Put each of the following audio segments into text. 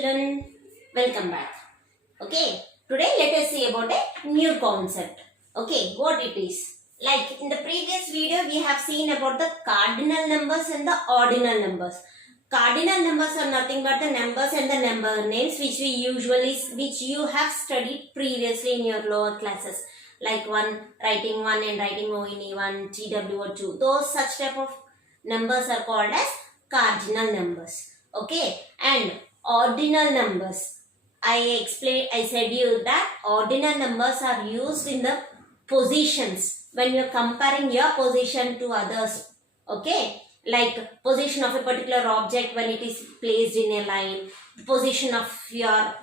children, welcome back. Okay, today let us see about a new concept. Okay, what it is. Like in the previous video we have seen about the cardinal numbers and the ordinal numbers. Cardinal numbers are nothing but the numbers and the number names which you have studied previously in your lower classes. Like writing 1 and writing ONE1, TWO2. Those such type of numbers are called as cardinal numbers. Okay, and ordinal numbers. I said you that ordinal numbers are used in the positions when you are comparing your position to others. Okay, like position of a particular object when it is placed in a line, position of your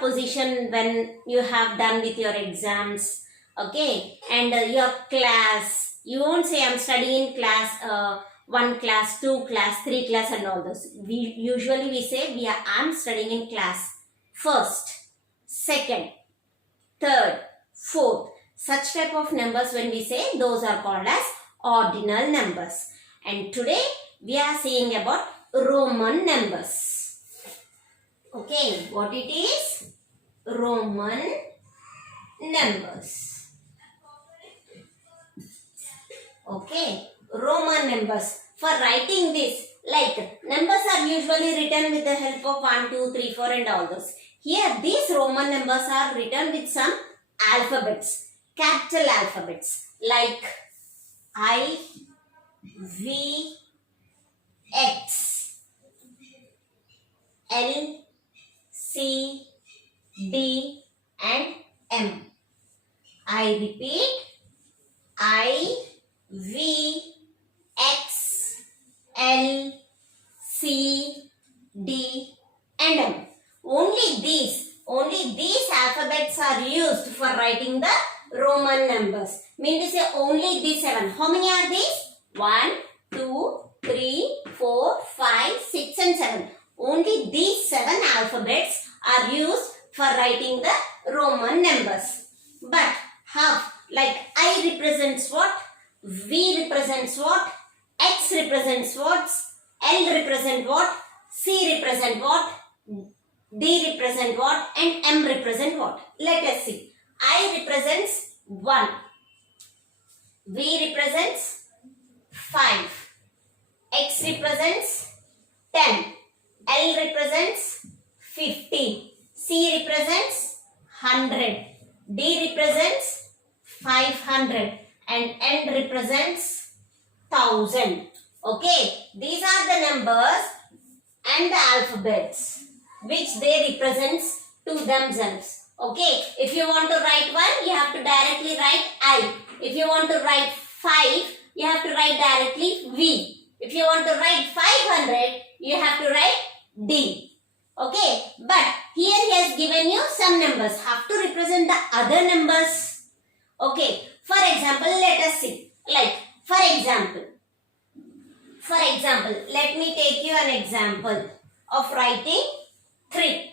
position when you have done with your exams. Okay, and your class. You won't say I'm studying in class 1 class, 2 class, 3 class and all those. We say I'm studying in class 1st, 2nd, 3rd, 4th. Such type of numbers when we say, those are called as ordinal numbers. And today we are seeing about Roman numbers. Okay, what it is? Roman numbers. Okay, Roman numbers. For writing this, like numbers are usually written with the help of 1, 2, 3, 4 and all those. Here these Roman numbers are written with some alphabets, capital alphabets like I, V, X, L, C, D and M. I repeat, I, V, X, L, C, D and M. Only these alphabets are used for writing the Roman numbers. Mean to say only these 7. How many are these? 1, 2, 3, 4, 5, 6 and 7. Only these 7 alphabets are used for writing the Roman numbers. But how? Like I represents what? V represents what? X represents what? L represent what? C represent what? D represent what? And M represent what? Let us see. I represents 1. V represents 5. X represents 10. L represents 50. C represents 100. D represents 500. And N represents 1000. Okay, these are the numbers and the alphabets which they represent to themselves. Okay, if you want to write 1, you have to directly write I. If you want to write 5, you have to write directly V. If you want to write 500, you have to write D. Okay, but here he has given you some numbers. Have to represent the other numbers. Okay, for example, let us see. Like, for example, let me take you an example of writing 3.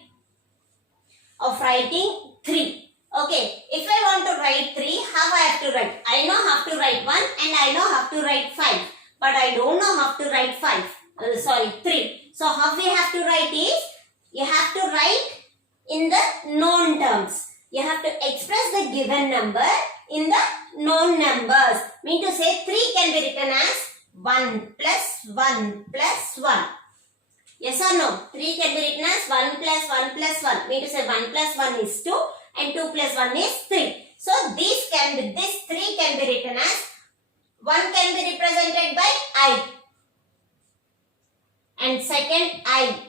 Okay, if I want to write 3, how I have to write? I know how to write 1 and I know how to write 5. But I don't know how to write 3. So how we have to write is, you have to write in the known terms. You have to express the given number in the known numbers. Mean to say 3 can be written as 1 plus 1 plus 1. Yes or no? 3 can be written as 1 plus 1 plus 1. Mean to say 1 plus 1 is 2 and 2 plus 1 is 3. So this 3 can be written as 1 can be represented by I and second I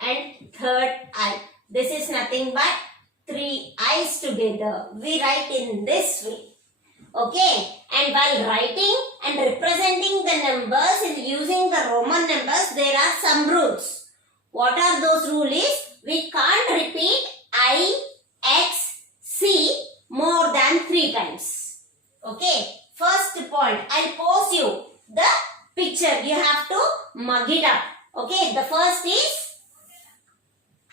and third I. This is nothing but 3 I's together. We write in this way. Okay, and while writing and representing the numbers and using the Roman numbers, there are some rules. What are those rules? We can't repeat I, X, C more than 3 times. Okay, first point, I'll pose you the picture. You have to mug it up. Okay, the first is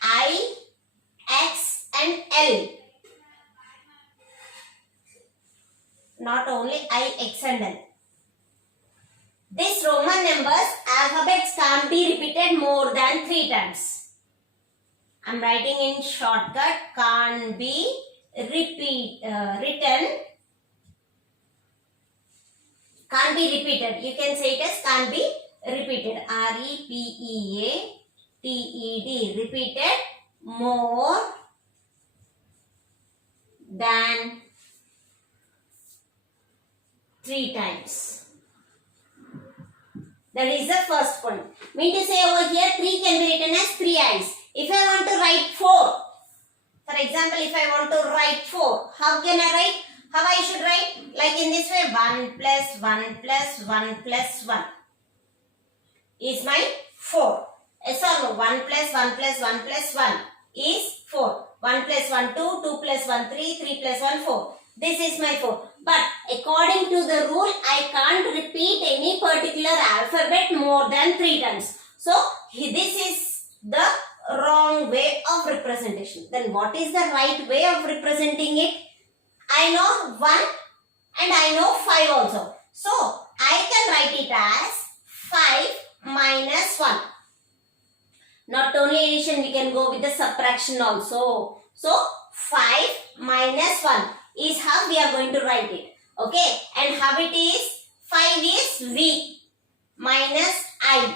I, X and L. Not only I, X and L. This Roman numbers alphabet can't be repeated more than 3 times. I'm writing in shortcut, can't be written, can't be repeated. You can say it as can't be repeated. R-E-P-E-A-T-E-D. Repeated more than 3 times. That is the first point. Mean to say over here 3 can be written as 3 eyes. If I want to write 4, for example, if I want to write 4, how can I write? How I should write? Like in this way, 1 plus 1 plus 1 plus 1 is my 4. Yes or no? 1 plus 1 plus 1 plus 1 is 4. 1 plus 1, 2, 2 plus 1, 3, 3 plus 1, 4. This is my 4. But according to the rule, I can't repeat any particular alphabet more than 3 times. So, this is the wrong way of representation. Then what is the right way of representing it? I know 1 and I know 5 also. So, I can write it as 5 minus 1. Not only addition, we can go with the subtraction also. So, 5 minus 1 is how we are going to write it. Okay. And how it is? 5 is V minus I.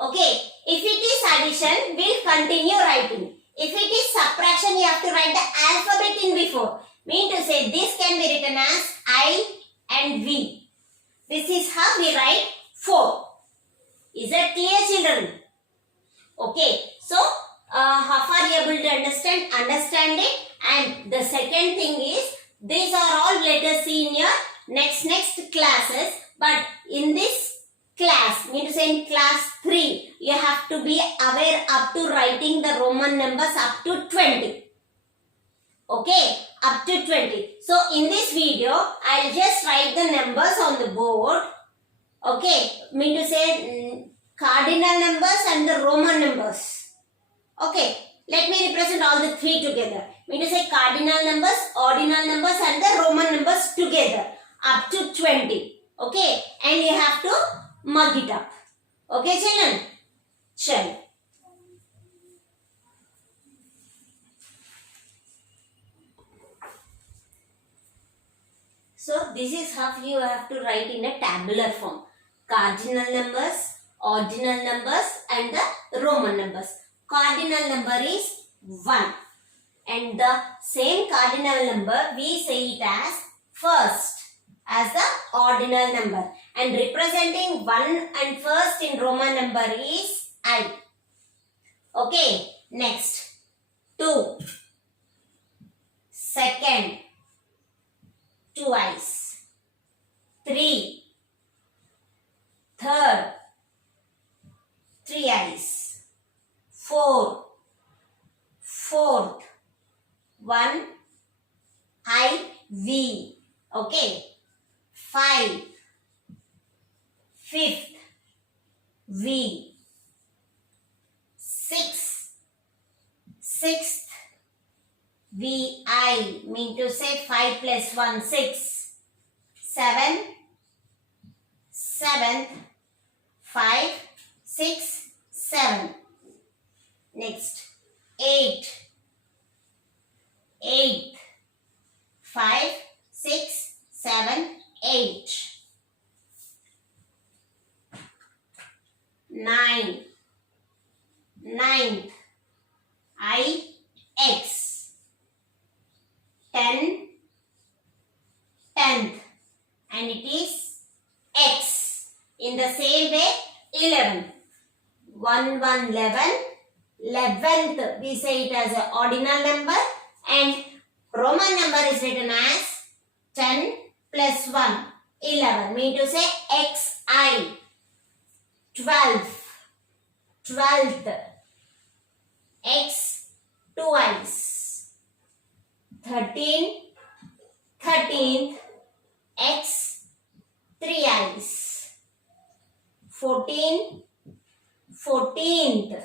Okay. If it is addition, we'll continue writing. If it is subtraction, you have to write the alphabet in before. Mean to say this can be written as I and V. This is how we write 4. Is that clear, children? Okay. So, how far you are able to understand? Understand it. And the second thing is, these are all let us see in your next classes. But in this class, mean to say in class 3, you have to be aware up to writing the Roman numbers up to 20. Okay, up to 20. So in this video, I'll just write the numbers on the board. Okay, mean to say cardinal numbers and the Roman numbers. Okay, let me represent all the 3 together. Mean to say cardinal numbers, ordinal numbers and the Roman numbers together up to 20. Okay, and you have to mug it up. Okay, children? Chal. So, this is how you have to write in a tabular form. Cardinal numbers, ordinal numbers and the Roman numbers. Cardinal number is 1. And the same cardinal number, we say it as first, as the ordinal number. And representing 1 and first in Roman number is I. Okay, next. 2. Second, 2 eyes. 3. Third, 3 eyes. 4. Fourth, 1 I V. Okay. 5. Fifth, V. 6. Sixth, V I. Mean to say 5 plus 1, 6. 7. Seventh, 5, 6, 7. Next, 8. Eighth, 5, 6, 7, 8. 9. Ninth, I, X. 10. Tenth, and it is X. In the same way, 11. 1, 1, 11. 11th, we say it as an ordinal number. And Roman number is written as 10 plus 1, 11. Mean to say XI. 12th, 12th, X, 2 eyes. 13, 13th, X, 3 eyes. 14, 14th,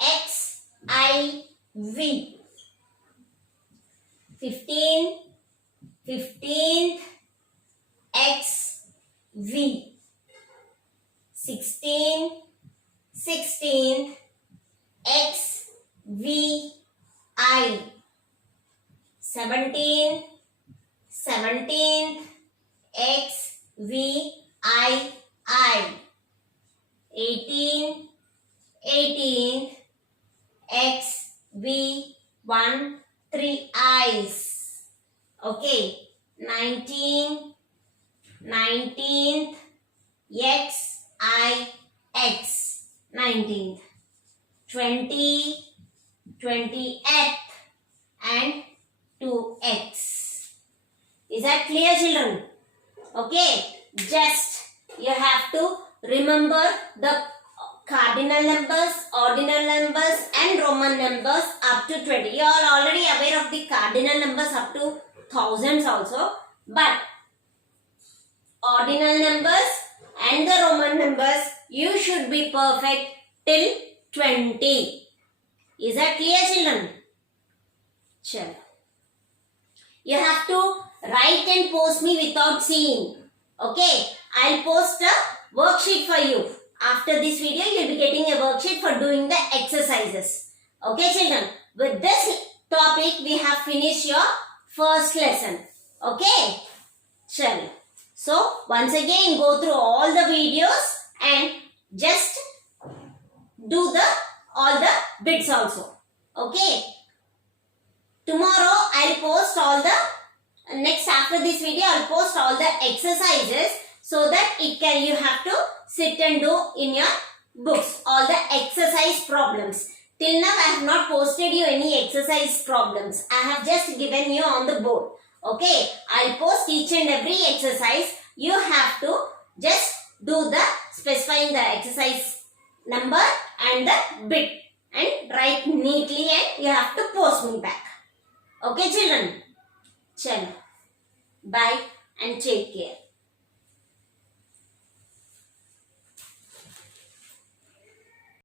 X, I, V. 15, 15th, X, V. 16, 16th, X, V, I. 17, 17th, X, V, I. 18, 18th, X, V, 1, 3 I's. Okay. 19, 19th, X, I, X. 19th. 20, 20th, and 2X. Is that clear, children? Okay. Just you have to remember the cardinal numbers, ordinal numbers, and Roman numbers up to 20. You are already aware of the cardinal numbers up to thousands also, but ordinal numbers and the Roman numbers you should be perfect till 20. Is that clear, children? Chalo. You have to write and post me without seeing. Okay, I'll post a worksheet for you. After this video, you'll be getting a worksheet for doing the exercises. Okay, children. With this topic, we have finished your first lesson. Okay, chalo. So, once again, go through all the videos and just do all the bits also. Okay. Tomorrow, I'll post all the after this video, I'll post all the exercises so that you have to sit and do in your books all the exercise problems. Till now, I have not posted you any exercise problems. I have just given you on the board. Okay, I'll post each and every exercise. You have to just do the specifying the exercise number and the bit and write neatly, and you have to post me back. Okay, children? Chalo. Bye and take care.